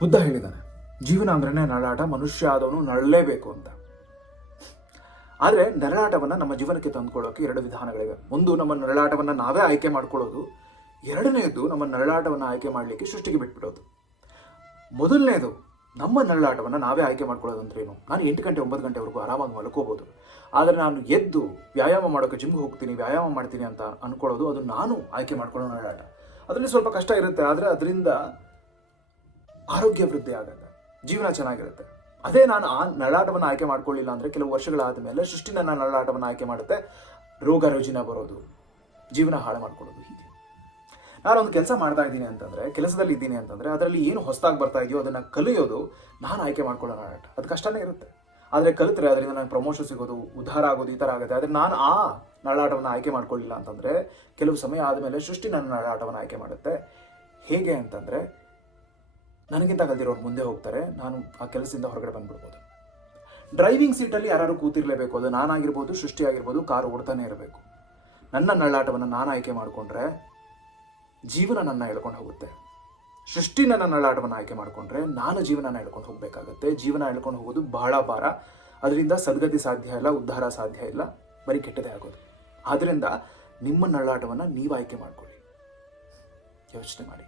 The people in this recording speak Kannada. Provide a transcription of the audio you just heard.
ಬುದ್ಧ ಹೇಳಿದ್ದಾನೆ, ಜೀವನ ಅಂದ್ರೆ ನರಳಾಟ, ಮನುಷ್ಯ ಆದವನು ನರಳಲೇಬೇಕು ಅಂತ. ಆದರೆ ನರಳಾಟವನ್ನು ನಮ್ಮ ಜೀವನಕ್ಕೆ ತಂದುಕೊಳ್ಳೋಕೆ ಎರಡು ವಿಧಾನಗಳಿವೆ. ಒಂದು, ನಮ್ಮ ನರಳಾಟವನ್ನು ನಾವೇ ಆಯ್ಕೆ ಮಾಡ್ಕೊಳ್ಳೋದು. ಎರಡನೆಯದು ನಮ್ಮ ನರಳಾಟವನ್ನು ಆಯ್ಕೆ ಮಾಡಲಿಕ್ಕೆ ಸೃಷ್ಟಿಗೆ ಬಿಟ್ಬಿಡೋದು. ಮೊದಲನೇದು, ನಮ್ಮ ನರಳಾಟವನ್ನು ನಾವೇ ಆಯ್ಕೆ ಮಾಡ್ಕೊಳ್ಳೋದು ಅಂದ್ರೇನು ನಾನು ಎಂಟು ಗಂಟೆ, ಒಂಬತ್ತು ಗಂಟೆವರೆಗೂ ಆರಾಮಾಗಿ ಮಲ್ಕೋಬೋದು. ಆದರೆ ನಾನು ಎದ್ದು ವ್ಯಾಯಾಮ ಮಾಡೋಕೆ ಜಿಮ್ಗೆ ಹೋಗ್ತೀನಿ, ವ್ಯಾಯಾಮ ಮಾಡ್ತೀನಿ ಅಂತ ಅನ್ಕೊಳ್ಳೋದು, ಅದು ನಾನು ಆಯ್ಕೆ ಮಾಡ್ಕೊಳ್ಳೋ ನರಳಾಟ. ಅದರಲ್ಲಿ ಸ್ವಲ್ಪ ಕಷ್ಟ ಇರುತ್ತೆ, ಆದರೆ ಅದರಿಂದ ಆರೋಗ್ಯ ವೃದ್ಧಿ ಆಗುತ್ತೆ, ಜೀವನ ಚೆನ್ನಾಗಿರುತ್ತೆ. ಅದೇ ನಾನು ಆ ನಳಾಟವನ್ನು ಆಯ್ಕೆ ಮಾಡ್ಕೊಳ್ಳಿಲ್ಲ ಅಂದರೆ ಕೆಲವು ವರ್ಷಗಳಾದ ಮೇಲೆ ಸೃಷ್ಟಿ ನನ್ನ ನಳಾಟವನ್ನು ಆಯ್ಕೆ ಮಾಡುತ್ತೆ. ರೋಗ ರುಜಿನ ಬರೋದು, ಜೀವನ ಹಾಳು ಮಾಡ್ಕೊಳ್ಳೋದು ಹೀಗೆ. ನಾನೊಂದು ಕೆಲಸ ಮಾಡ್ತಾ ಇದ್ದೀನಿ ಅಂತಂದರೆ, ಕೆಲಸದಲ್ಲಿ ಇದ್ದೀನಿ ಅಂತಂದರೆ ಅದರಲ್ಲಿ ಏನು ಹೊಸದಾಗಿ ಬರ್ತಾ ಇದೆಯೋ ಅದನ್ನು ಕಲಿಯೋದು ನಾನು ಆಯ್ಕೆ ಮಾಡ್ಕೊಳ್ಳೋ ನಳಾಟ ಅದು ಕಷ್ಟನೇ ಇರುತ್ತೆ. ಆದರೆ ಕಲಿತ್ರೆ ಅದರಿಂದ ನನಗೆ ಪ್ರಮೋಷನ್ ಸಿಗೋದು, ಉದ್ಧಾರ ಆಗೋದು ಈ ಥರ ಆಗುತ್ತೆ. ಆದರೆ ನಾನು ಆ ನಳಾಟವನ್ನು ಆಯ್ಕೆ ಮಾಡ್ಕೊಳ್ಳಿಲ್ಲ ಅಂತಂದರೆ, ಕೆಲವು ಸಮಯ ಆದಮೇಲೆ ಸೃಷ್ಟಿ ನನ್ನ ನಳಾಟವನ್ನು ಆಯ್ಕೆ ಮಾಡುತ್ತೆ. ಹೇಗೆ ಅಂತಂದರೆ ನನಗಿಂತ ಕಲ್ತಿರೋರು ಮುಂದೆ ಹೋಗ್ತಾರೆ, ನಾನು ಆ ಕೆಲಸದಿಂದ ಹೊರಗಡೆ ಬಂದ್ಬಿಡ್ಬೋದು. ಡ್ರೈವಿಂಗ್ ಸೀಟಲ್ಲಿ ಯಾರು ಕೂತಿರಲೇಬೇಕು, ಅದು ನಾನಾಗಿರ್ಬೋದು ಸೃಷ್ಟಿ ಆಗಿರ್ಬೋದು ಕಾರು ಓಡ್ತಾನೆ ಇರಬೇಕು. ನನ್ನ ನಳ್ಳಾಟವನ್ನು ನಾನು ಆಯ್ಕೆ ಮಾಡಿಕೊಂಡ್ರೆ ಜೀವನ ನನ್ನ ಎಳ್ಕೊಂಡು ಹೋಗುತ್ತೆ. ಸೃಷ್ಟಿ ನನ್ನ ನಳ್ಳಾಟವನ್ನು ಆಯ್ಕೆ ಮಾಡಿಕೊಂಡ್ರೆ ನಾನು ಜೀವನನ ಎಳ್ಕೊಂಡು ಹೋಗಬೇಕಾಗತ್ತೆ. ಜೀವನ ಎಳ್ಕೊಂಡು ಹೋಗೋದು ಬಹಳ ಭಾರ. ಅದರಿಂದ ಸದ್ಗತಿ ಸಾಧ್ಯ ಇಲ್ಲ, ಉದ್ಧಾರ ಸಾಧ್ಯ ಇಲ್ಲ, ಬರೀ ಕೆಟ್ಟದೇ ಆಗೋದು. ಆದ್ದರಿಂದ ನಿಮ್ಮ ನಳ್ಳಾಟವನ್ನು ನೀವು ಆಯ್ಕೆ ಮಾಡಿಕೊಳ್ಳಿ. ಯೋಚನೆ ಮಾಡಿ.